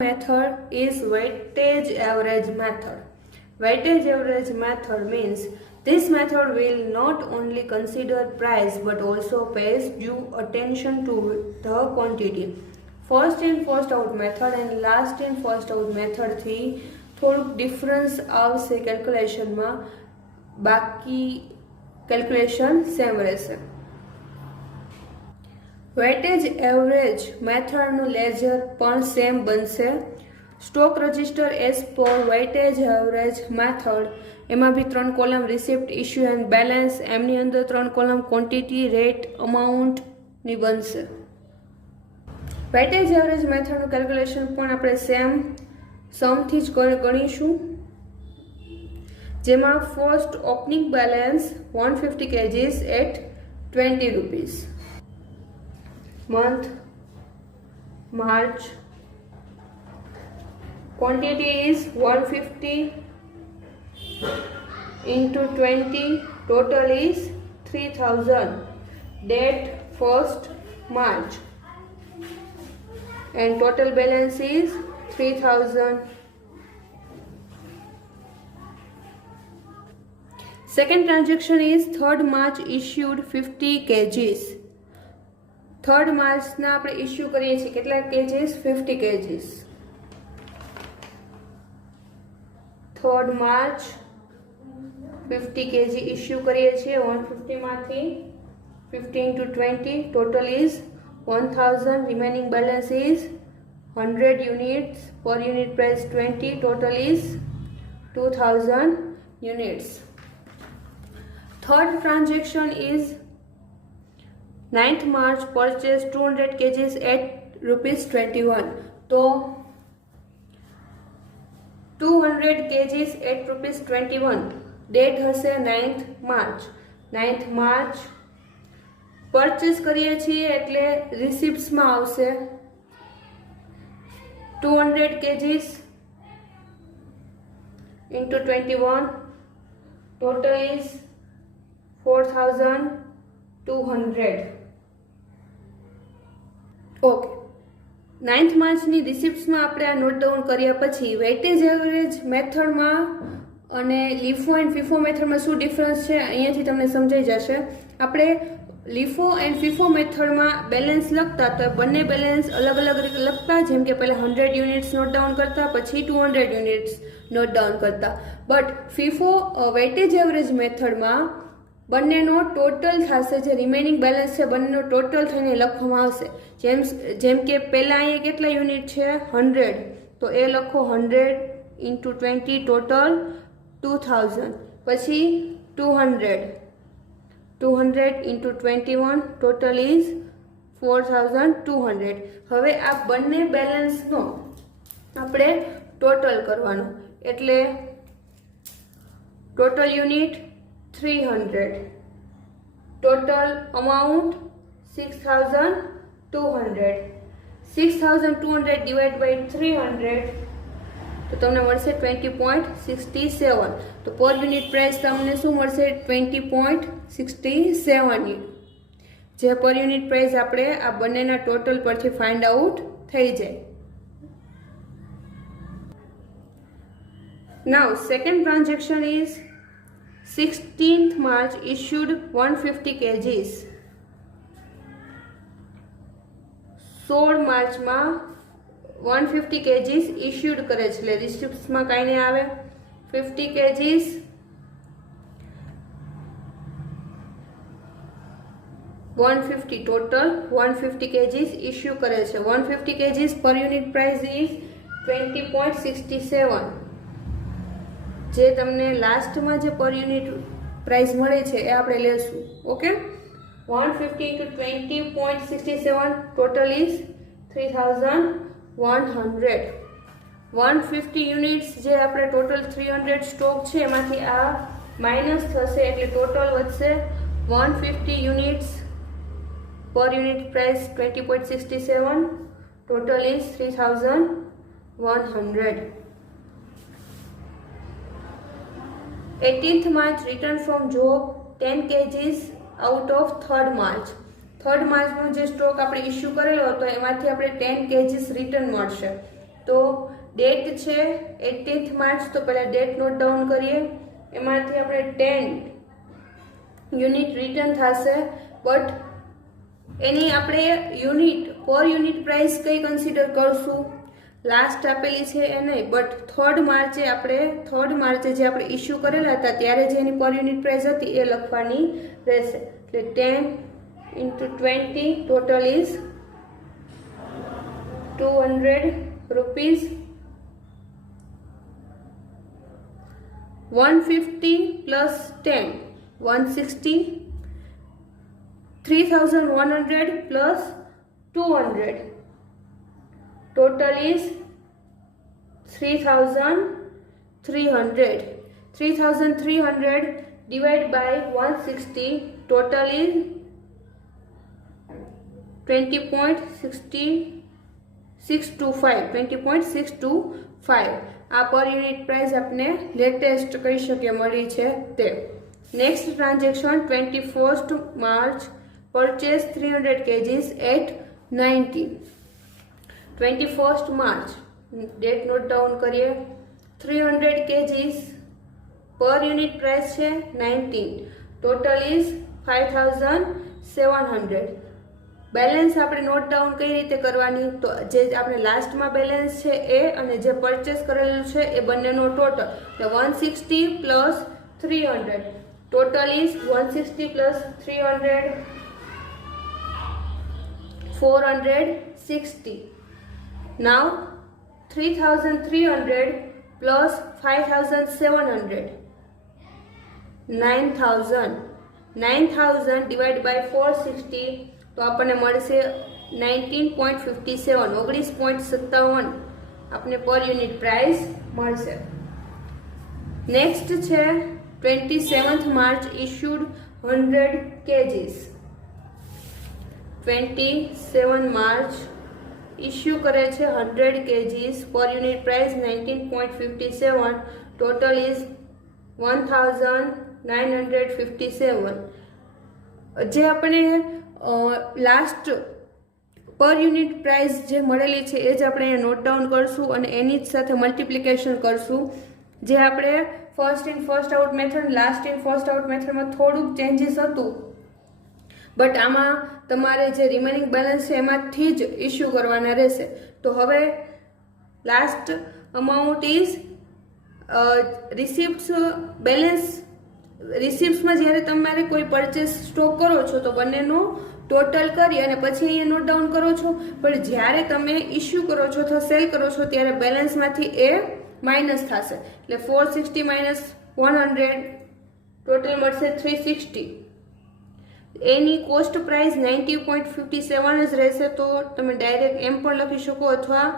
method is weightage average method. Weightage average method means this method will not only consider price but also pays due attention to the quantity. First in first out method and last in first out method થી થોડુંક difference આવશે કેલ્ક્યુલેશનમાં, બાકી calculation same રહેશે. Weightage average મેથડનું ledger પણ same બનશે. Stock register as per weightage average method, એમાં બી 3 column receipt, issue and balance, એમની અંદર 3 કોલમ ક્વોન્ટિટી, રેટ, અમાઉન્ટની બનશે. વેટેજ એવરેજ મેથડનું કેલ્ક્યુલેશન પણ આપણે સેમ સમથી જ ગણીશું, જેમાં first opening balance 150 kgs at 20 rupees. Month March, quantity is 150 into 20, total is 3000. Date 1st March and total balance is 3000. Second transaction is 3rd March, issued 50 kgs. 3rd માર્ચના આપણે issue કરીએ છીએ કેટલા kgs? 50 kgs. 3rd March 50 kg issue કરીએ છીએ. 150 માંથી 50 into 20, total is 1000. Remaining balance is 100 units. Per unit price 20, total is 2000 units. Third transaction is 9th March, purchase 200 kgs at rupees 21. तो 200 kgs at rupees 21. Date हશે 9th March. 9th March purchase કરીએ છીએ એટલે રિસિપ્ટ્સમાં આવશે 200 kgs into 21, total is 4200. Okay, 9th માર્ચની રિસિપ્ટ્સમાં આપણે આ note down કર્યા પછી વેટેજ એવરેજ મેથડમાં અને લીફો એન્ડ ફીફો મેથડમાં શું ડિફરન્સ છે અહીંયાથી તમને સમજાઈ જશે. આપણે લીફો એન્ડ ફીફો મેથડમાં બેલેન્સ લખતા તો બંને બેલેન્સ અલગ અલગ રીતે લખતા, જેમ કે પહેલાં 100 યુનિટ્સ નોટ ડાઉન કરતા, પછી 200 યુનિટ્સ નોટ ડાઉન કરતા. બટ ફીફો વેટેજ એવરેજ મેથડમાં બંનેનો ટોટલ થશે, જે રિમેનિંગ બેલેન્સ છે બંનેનો ટોટલ થઈને લખવામાં આવશે. જેમ કે પહેલાં અહીંયા કેટલા યુનિટ છે? 100, તો એ લખો 100 into 20, ટોટલ 2000. પછી 200 into 21, ટોટલ ઇઝ 4200. હવે આ બંને બેલેન્સનો આપણે ટોટલ કરવાનો, એટલે total unit 300, total amount 6200. 6200 divided by 300 તો તમને મળશે 20.67. તો પર યુનિટ પ્રાઇસ તમને શું મળશે? 20.67, જે પર યુનિટ પ્રાઇસ આપણે આ બંનેના ટોટલ પરથી ફાઇન્ડ આઉટ થઈ જાય. Now second transaction is 16th March, issued 150 kgs. 16 માર્ચમાં 150 kgs issued કરે છે, એટલે રિસિપ્ટ્સમાં કાંઈ નહીં આવે. 50 kgs total 150 kgs ઇશ્યુ કરે છે. 150 kgs પર યુનિટ પ્રાઇસ ઇઝ 20.67. જે તમને લાસ્ટમાં જે પર યુનિટ પ્રાઇસ મળે છે એ આપણે લેશું. Okay, 150 into 20.67, total is 3100. 150 units જે આપણે ટોટલ 300 સ્ટોક છે એમાંથી આ માઇનસ થશે, એટલે ટોટલ વધશે 150 યુનિટ્સ. પર unit price 20.67, total is 3100. 18th March, return from job 10 kgs out of 3rd March. Third માર્ચનો જે સ્ટોક આપણે ઇસ્યુ કરેલો હતો એમાંથી આપણે 10 kgs રિટર્ન મળશે. તો ડેટ છે 18th માર્ચ, તો પહેલાં ડેટ નોટ ડાઉન કરીએ. એમાંથી આપણે 10 યુનિટ રિટર્ન થશે, બટ એની આપણે યુનિટ પર યુનિટ પ્રાઇસ કઈ કન્સિડર કરશું? લાસ્ટ આપેલી છે એ નહીં, બટ 3rd માર્ચે જે આપણે ઇસ્યુ કરેલા હતા ત્યારે જે એની પર યુનિટ પ્રાઇસ હતી એ લખવાની રહેશે. એટલે 10 into 20 total is 200 rupees. 150 plus 10 160. 3100 plus 200 total is 3300. 3300 divided by 160 total is 20.625. આ પર યુનિટ પ્રાઇસ આપણે લેટેસ્ટ કહી શકીએ મળી છે તે. Next transaction 21st March, purchase 300 kgs at 90. 21st March date note down કરીએ. 300 kgs પર યુનિટ પ્રાઇસ છે 19, ટોટલ ઇઝ 5700. બેલેન્સ આપણે નોટ ડાઉન કઈ રીતે કરવાની? તો જે આપણે લાસ્ટમાં બેલેન્સ છે એ અને જે પરચેસ કરેલું છે એ બંનેનો ટોટલ, એટલે 160 plus 300 total is 160 plus 300 460. Now 3300 plus 5700 9000. 9000 divided by 460 તો આપણને મળશે 19.57 19.57 આપણને પર યુનિટ પ્રાઇસ મળશે. નેક્સ્ટ છે 27th March issued 100 kgs. 27 March issue કરે છે 100 kgs, પર યુનિટ પ્રાઇસ 19.57, ટોટલ ઇઝ 1957. જે આપણે લાસ્ટ પર યુનિટ પ્રાઇસ જે મળેલી છે એ જ આપણે અહીંયા નોટ ડાઉન કરશું અને એની જ સાથે મલ્ટિપ્લિકેશન કરશું. જે આપણે first in first out method, last in first out મેથડમાં થોડુંક ચેન્જીસ હતું, બટ આમાં તમારે જે રિમેનિંગ બેલેન્સ છે એમાંથી જ ઇસ્યુ કરવાના રહેશે. તો હવે લાસ્ટ અમાઉન્ટ ઇઝ રિસિપ્ટ્સ બેલેન્સ. રિસિપ્ટ્સમાં જ્યારે તમારે કોઈ પરચેસ સ્ટોક કરો છો તો બંનેનો ટોટલ કરી અને પછી અહીંયા નોટ ડાઉન કરો છો, પણ જ્યારે તમે ઇસ્યુ કરો છો અથવા સેલ કરો છો ત્યારે બેલેન્સમાંથી એ માઇનસ થશે. એટલે 460 minus 100 ટોટલ મળશે 360. એની કોસ્ટ પ્રાઇસ 90.57 જ રહેશે, તો તમે ડાયરેક્ટ એમ પણ લખી શકો અથવા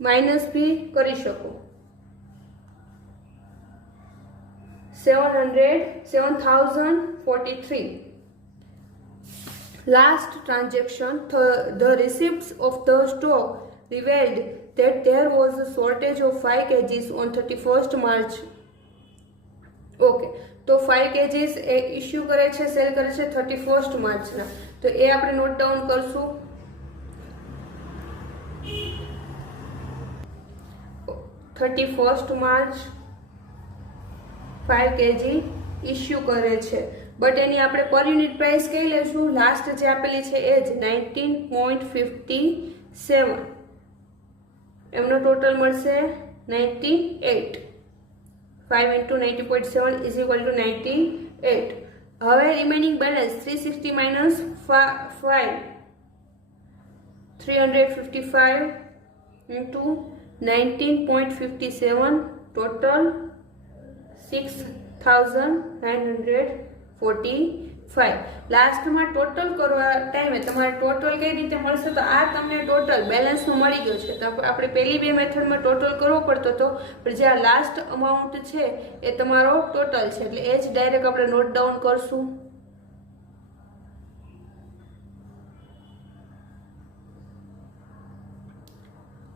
માઇનસ બી કરી શકો. 7043. Last transaction, the receipts of the stock revealed that there was a shortage of 5 kgs on 31st March. Okay, તો 5 kgs એ ઇસ્યુ કરે છે, સેલ કરે છે 31st માર્ચના, તો એ આપણે નોટ ડાઉન કરશું. 31st માર્ચ 5 kg ઇસ્યુ કરે છે, બટ એની આપણે પર યુનિટ પ્રાઇસ કઈ લેશું? લાસ્ટ જે આપેલી છે એ જ 19.57. એમનો ટોટલ મળશે 98. 5 into 90.7 is equal to 98. હવે remaining balance 360 minus 5 355 into 19.57 total 6945. લાસ્ટમાં ટોટલ કરવા ટાઈમે તમારે ટોટલ કઈ રીતે મળશે? તો આ તમને ટોટલ બેલેન્સમાં મળી ગયો છે. તો આપણે પહેલી બે મેથડમાં ટોટલ કરવો પડતો હતો, પણ જે આ લાસ્ટ અમાઉન્ટ છે એ તમારો ટોટલ છે, એટલે એ જ ડાયરેક્ટ આપણે નોટ ડાઉન કરશું.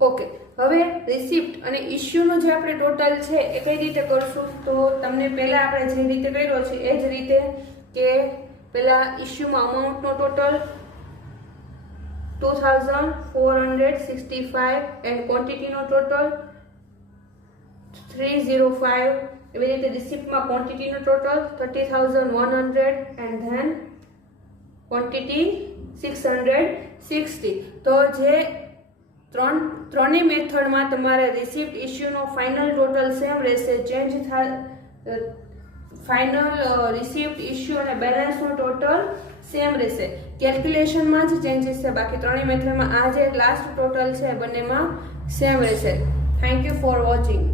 ઓકે, હવે રિસિપ્ટ અને ઇસ્યુનો જે આપણે ટોટલ છે એ કઈ રીતે કરશું? તો તમને પહેલા આપણે જે રીતે કર્યો છે એ જ રીતે કે પહેલા ઇસ્યુમાં અમાઉન્ટનો ટોટલ 2465 એન્ડ ક્વોન્ટિટીનો ટોટલ 305. એવી રીતે રિસિપ્ટમાં ક્વોન્ટિટીનો ટોટલ 30,100 એન્ડ ધેન ક્વોન્ટિટી 660. તો જે ત્રણેય મેથડમાં તમારે રિસિપ્ટ ઇસ્યુનો ફાઇનલ ટોટલ સેમ રહેશે. ચેન્જ ફાઇનલ રિસિપ્ટ ઇસ્યુ અને બેલેન્સનો ટોટલ સેમ રહેશે. કેલ્ક્યુલેશનમાં જ ચેન્જીસ છે, બાકી ત્રણેય મેથડમાં આ જે લાસ્ટ ટોટલ છે બંનેમાં સેમ રહેશે. Thank you for watching.